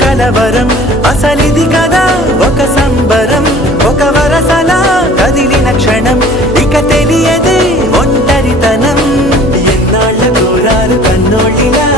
కలవరం అసలిది కదా ఒక సంబరం ఒక వరసలా కదిలిన క్షణం ఇక తెలియదే ఒంటరితనం ఎన్నాళ్ళ కోరాలు కన్నోళ్ళిలా